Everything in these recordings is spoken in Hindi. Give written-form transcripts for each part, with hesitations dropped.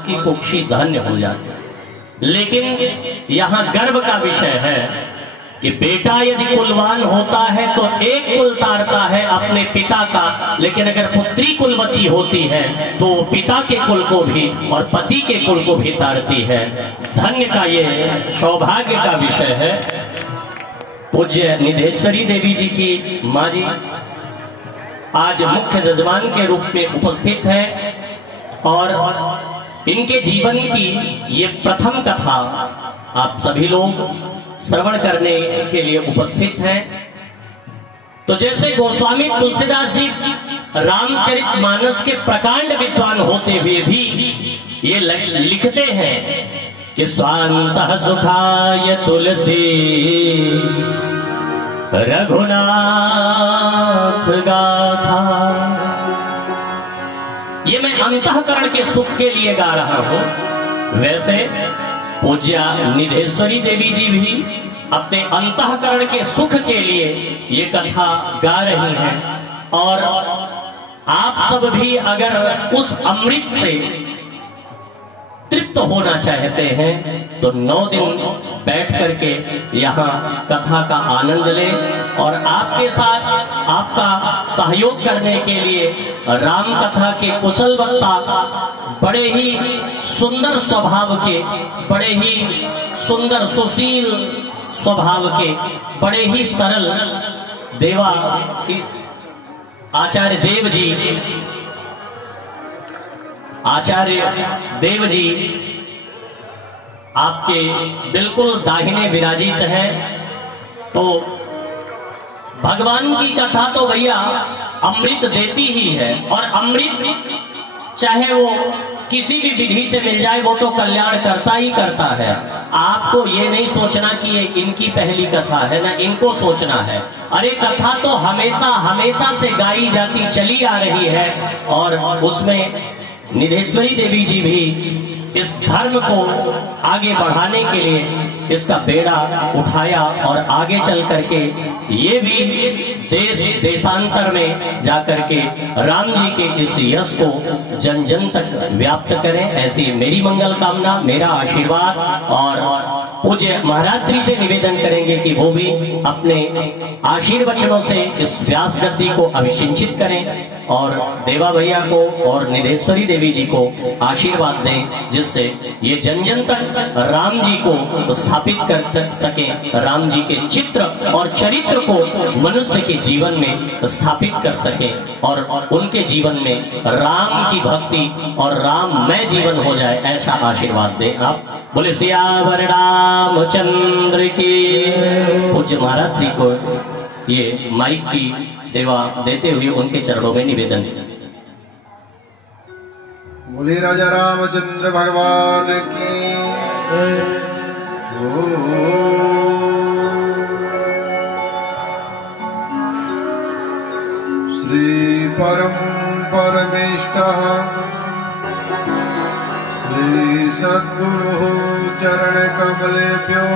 की कुक्षी धन्य हो जाती। लेकिन यहाँ गर्व का विषय है कि बेटा यदि कुलवान होता है तो एक कुल तारता है अपने पिता का, लेकिन अगर पुत्री कुलवती होती है तो वो पिता के कुल को भी और पति के कुल को भी तारती है। धन्य का ये सौभाग्य का विषय है। पूज्य निधेश्वरी देवी जी की माँ जी आज मुख्य जजमान के रूप में उपस्थित हैं और इनके जीवन की ये प्रथम कथा आप सभी लोग श्रवण करने के लिए उपस्थित हैं। तो जैसे गोस्वामी तुलसीदास जी रामचरितमानस के प्रकांड विद्वान होते हुए भी ये लिखते हैं कि स्वांतः सुखाय तुलसी रघुनाथ गाथा। ये मैं अंतःकरण के सुख के लिए गा रहा हूं। वैसे पूज्या निधेश्वरी देवी जी भी अपने अंतःकरण के सुख के लिए ये कथा गा रही हैं और आप सब भी अगर उस अमृत से तृप्त होना चाहते हैं तो 9 दिन बैठ करके यहाँ कथा का आनंद लें। और आपके साथ आपका सहयोग करने के लिए राम कथा के कुशल वक्ता, बड़े ही सुंदर स्वभाव के, बड़े ही सुंदर सुशील स्वभाव के, बड़े ही सरल देवा आचार्य देव जी, आचार्य देव जी आपके बिल्कुल दाहिने विराजित हैं। तो भगवान की कथा तो भैया अमृत देती ही है और अमृत चाहे वो किसी भी विधि से मिल जाए वो तो कल्याण करता ही करता है। आपको ये नहीं सोचना कि ये इनकी पहली कथा है, ना इनको सोचना है। अरे कथा तो हमेशा हमेशा से गाई जाती चली आ रही है और उसमें निधेश्वरी देवी जी भी इस धर्म को आगे बढ़ाने के लिए इसका बेड़ा उठाया और आगे चल करके ये भी देश देशांतर में जाकर के राम जी के इस यश को जन जन तक व्याप्त करें, ऐसी मेरी मंगल कामना, मेरा आशीर्वाद। और पूज्य महाराज श्री से निवेदन करेंगे कि वो भी अपने आशीर्वचनों से इस व्यास गद्दी को अभिषिंचित करें और देवा भैया को और निधेश्वरी देवी जी को आशीर्वाद दें, जिससे ये जन जन तक राम जी को स्थापित कर सके, राम जी के चित्र और चरित्र को मनुष्य के जीवन में स्थापित कर सके और उनके जीवन में राम की भक्ति और राममय जीवन हो जाए, ऐसा आशीर्वाद दें आप। बोले सियावर रामचंद्र की। पूज्य महाराज श्री को ये माइक की सेवा देते हुए उनके चरणों में निवेदन। बोले राजा रामचंद्र भगवान की। श्री परम परमेष्ठः श्री सद्गुरु चरण कमलेभ्यो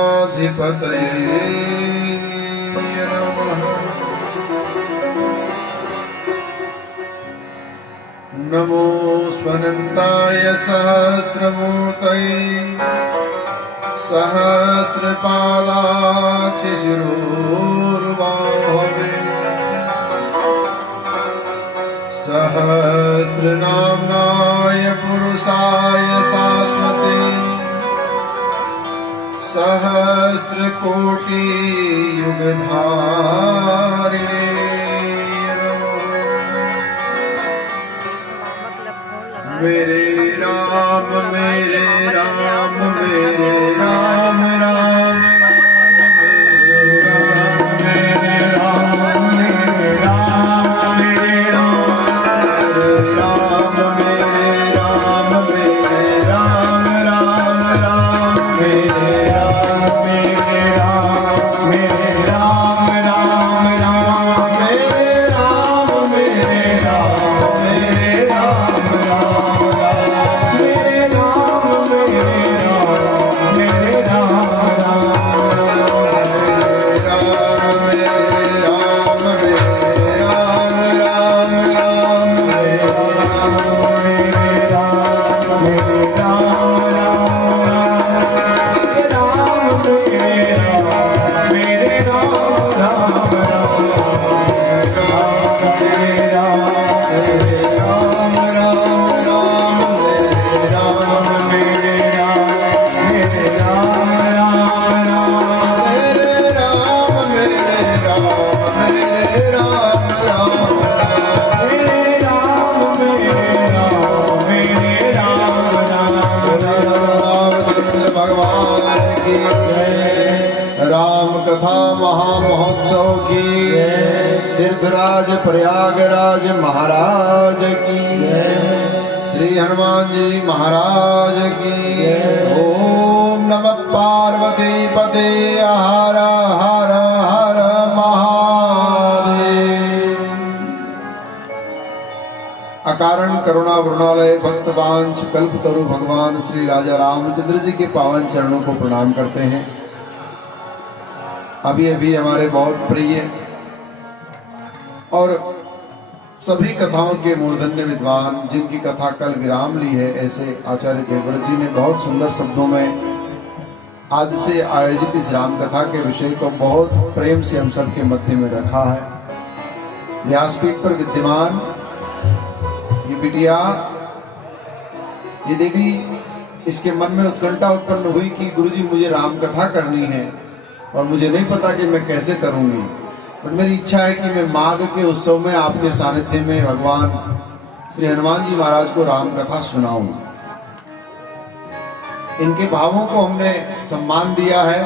श्रीमन्महागणाधिपतये नमः। नमो स्वनन्ताय सहस्रमूर्तये सहस्रपादाक्षिशिरोर्बाहवे सहस्रनाम्नाय पुरुषाय शाश्वते सहस्रकोटि युगधारिणे मेरे राम मेरे राम मेरे राम राम राम राम राम मेरे राम मेरे राम मेरे राम राम राम मेरे राम मेरे राम मेरे राम राम मेरे राम मेरे राम मेरे राम राम रामचंद्र भगवान की राम कथा महामहोत्सव की तीर्थराज प्रयागराज महाराज की श्री हनुमान जी महाराज की ओम नमः पार्वती पते हर हर हर महादेव। अकारण करुणा वरुणालय भक्तवांछ कल्पतरु भगवान श्री राजा रामचंद्र जी के पावन चरणों को प्रणाम करते हैं। अभी अभी हमारे बहुत प्रिय और सभी कथाओं के मूर्धन्य विद्वान जिनकी कथा कल विराम ली है, ऐसे आचार्य देवव्रत जी ने बहुत सुंदर शब्दों में आज से आयोजित इस राम कथा के विषय को बहुत प्रेम से हम सबके मध्य में रखा है। व्यासपीठ पर विद्यमान ये बिटिया, ये देवी, इसके मन में उत्कंठा उत्पन्न हुई कि गुरुजी मुझे राम कथा करनी है और मुझे नहीं पता कि मैं कैसे करूंगी, पर मेरी इच्छा है कि मैं माघ के उत्सव में आपके सानिध्य में भगवान श्री हनुमान जी महाराज को राम कथा सुनाऊं। इनके भावों को हमने सम्मान दिया है।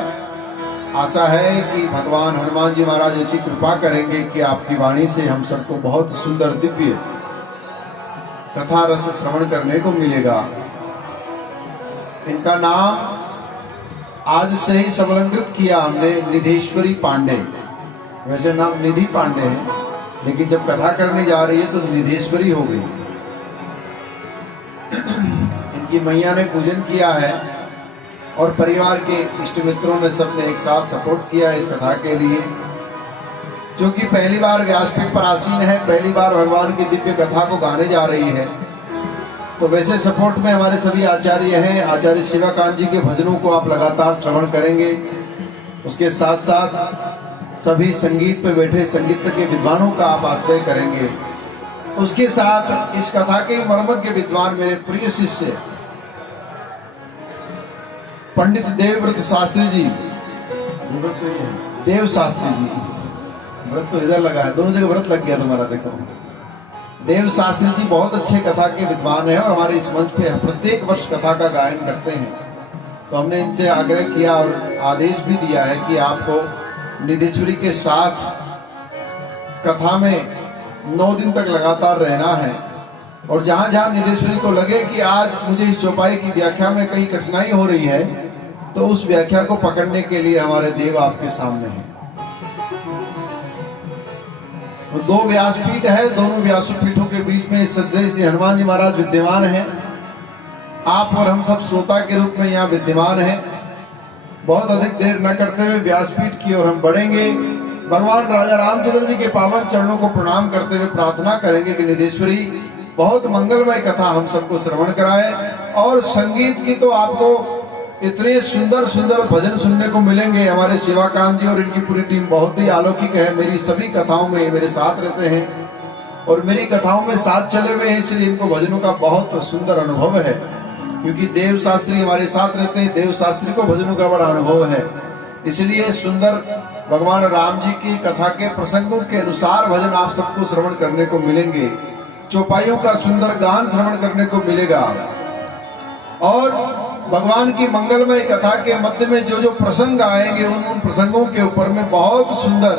आशा है कि भगवान हनुमान जी महाराज ऐसी कृपा करेंगे कि आपकी वाणी से हम सबको बहुत सुंदर दिव्य कथा रस श्रवण करने को मिलेगा। इनका नाम आज से ही समलंकृत किया हमने, निधेश्वरी पांडे। वैसे नाम निधि पांडे है, लेकिन जब कथा करने जा रही है तो निधेश्वरी हो गई। इनकी मैया ने पूजन किया है और परिवार के इष्ट मित्रों ने सबने एक साथ सपोर्ट किया इस कथा के लिए। क्योंकि पहली बार व्यासपीठ पर आसीन है, पहली बार भगवान की दिव्य कथा को गाने जा रही है, तो वैसे सपोर्ट में हमारे सभी आचार्य हैं। आचार्य शिवाकांत जी के भजनों को आप लगातार श्रवण करेंगे। उसके साथ साथ सभी संगीत पे बैठे संगीत के विद्वानों का आप आश्रय करेंगे। उसके साथ इस कथा के मर्मज्ञ विद्वान मेरे प्रिय शिष्य पंडित देवव्रत शास्त्री जी, देव शास्त्री जी, व्रत तो इधर लगा है, दोनों जगह व्रत लग गया तुम्हारा। देखो, देव शास्त्री जी बहुत अच्छे कथा के विद्वान हैं और हमारे इस मंच पे प्रत्येक वर्ष कथा का गायन करते हैं। तो हमने इनसे आग्रह किया और आदेश भी दिया है कि आपको निधेश्वरी के साथ कथा में 9 दिन तक लगातार रहना है। और जहां जहां निधेश्वरी को लगे कि आज मुझे इस चौपाई की व्याख्या में कहीं कठिनाई हो रही है, तो उस व्याख्या को पकड़ने के लिए हमारे देव आपके सामने हैं। तो 2 व्यासपीठ है, दोनों व्यासपीठों के बीच में श्रद्धेय श्री हनुमान जी महाराज विद्यमान हैं। आप और हम सब श्रोता के रूप में यहाँ विद्यमान हैं। बहुत अधिक देर न करते हुए व्यासपीठ की ओर हम बढ़ेंगे। भगवान राजा रामचंद्र जी के पावन चरणों को प्रणाम करते हुए प्रार्थना करेंगे कि निधेश्वरी बहुत मंगलमय कथा हम सबको श्रवण कराए। और संगीत की तो आपको इतने सुंदर सुंदर भजन सुनने को मिलेंगे। हमारे शिवाकांत जी और इनकी पूरी टीम बहुत ही अलौकिक है। मेरी सभी कथाओं में मेरे साथ रहते हैं और मेरी कथाओं में साथ चले हुए हैं, इसलिए इनको भजनों का बहुत सुंदर अनुभव है। क्योंकि देव शास्त्री हमारे साथ रहते हैं, देव शास्त्री को भजनों का बड़ा अनुभव है, इसलिए सुंदर भगवान राम जी की कथा के प्रसंगों के अनुसार भजन आप सबको श्रवण करने को मिलेंगे। चौपाइयों का सुंदर गान श्रवण करने को मिलेगा और भगवान की मंगलमय कथा के मध्य में जो जो प्रसंग आएंगे उन प्रसंगों के ऊपर में बहुत सुंदर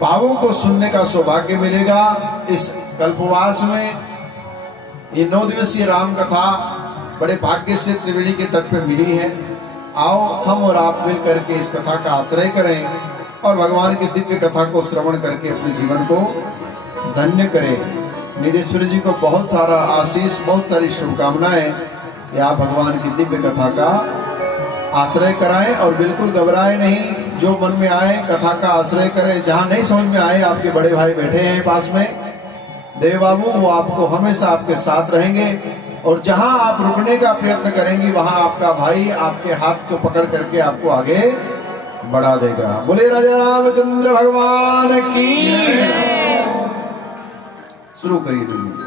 भावों को सुनने का सौभाग्य मिलेगा। इस कल्पवास में ये 9 दिवसीय राम कथा बड़े भाग्य से त्रिवेणी के तट पर मिली है। आओ हम और आप मिल करके इस कथा का आश्रय करें और भगवान की दिव्य कथा को श्रवण करके अपने जीवन को धन्य करें। निधेश्वरी जी को बहुत सारा आशीष, बहुत सारी शुभकामनाएं कि आप भगवान की दिव्य कथा का आश्रय कराएं और बिल्कुल घबराएं नहीं। जो मन में आए कथा का आश्रय करें। जहां नहीं समझ में आए, आपके बड़े भाई बैठे हैं पास में, देव बाबू, वो आपको हमेशा आपके साथ रहेंगे। और जहां आप रुकने का प्रयत्न करेंगी वहां आपका भाई आपके हाथ को पकड़ करके आपको आगे बढ़ा देगा। बोले राजा रामचंद्र भगवान की। शुरू करिए।